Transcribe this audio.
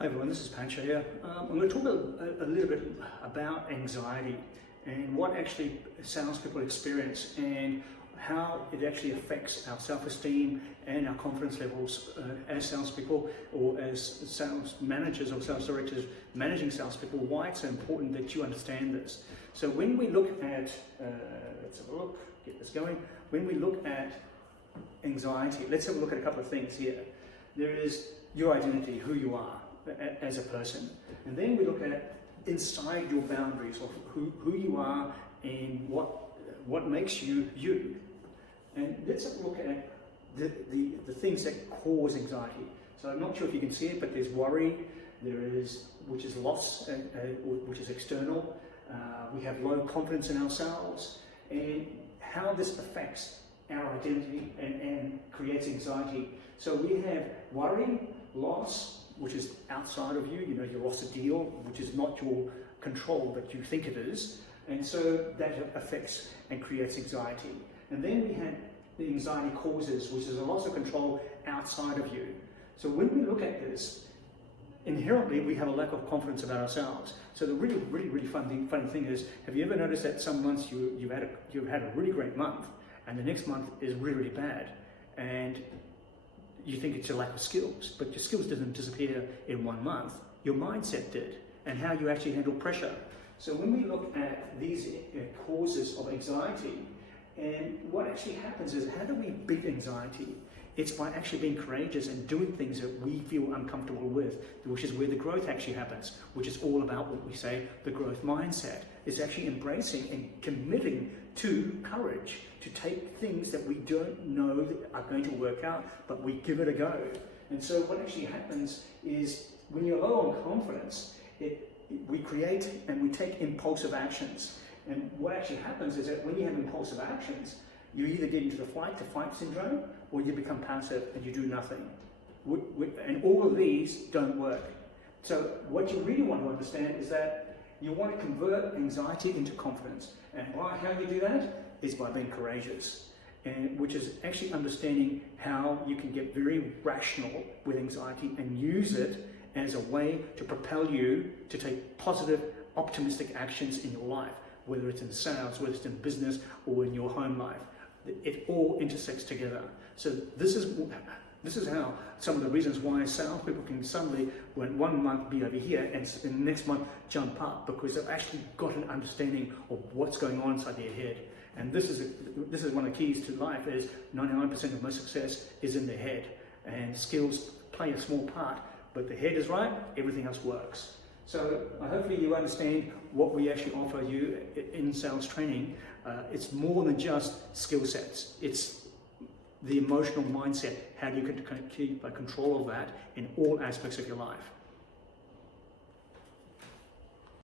Hi everyone, this is Pancho here. I'm going to talk a little bit about anxiety and what actually salespeople experience and how it actually affects our self-esteem and our confidence levels as salespeople or as sales managers or sales directors managing salespeople, why it's so important that you understand this. So when we look at, let's have a look, get this going. When we look at anxiety, let's have a look at a couple of things here. There is your identity, who you are as a person, and then we look at inside your boundaries of who you are and what makes you you. And let's have a look at the things that cause anxiety. So I'm not sure if you can see it, but there's worry, which is loss, which is external. We have low confidence in ourselves, and how this affects our identity and creates anxiety. So we have worry, loss, which is outside of you. You know, you lost a deal, which is not your control, but you think it is. And so that affects and creates anxiety. And then we have the anxiety causes, which is a loss of control outside of you. So when we look at this, inherently we have a lack of confidence about ourselves. So the really funny thing is, have you ever noticed that some months you've had a really great month, and the next month is really bad, and you think it's your lack of skills, but your skills didn't disappear in 1 month. Your mindset did, and how you actually handle pressure. So when we look at these causes of anxiety, and what actually happens is, how do we beat anxiety? It's by actually being courageous and doing things that we feel uncomfortable with, which is where the growth actually happens, which is all about what we say, the growth mindset. It's actually embracing and committing to courage, to take things that we don't know that are going to work out, but we give it a go. And so what actually happens is, when you're low on confidence, we create and we take impulsive actions. And what actually happens is that when you have impulsive actions, you either get into the flight to fight syndrome, or you become passive and you do nothing. And all of these don't work. So what you really want to understand is that you want to convert anxiety into confidence. And how you do that is by being courageous, and which is actually understanding how you can get very rational with anxiety and use it as a way to propel you to take positive, optimistic actions in your life, whether it's in sales, whether it's in business, or in your home life. It all intersects together. So this is how some of the reasons why salespeople can suddenly, when 1 month be over here and the next month jump up, because they've actually got an understanding of what's going on inside their head. And this is one of the keys to life, is 99% of most success is in the head, and skills play a small part, but the head is right, everything else works. So hopefully you understand what we actually offer you in sales training. It's more than just skill sets. It's the emotional mindset, how you can keep control of that in all aspects of your life.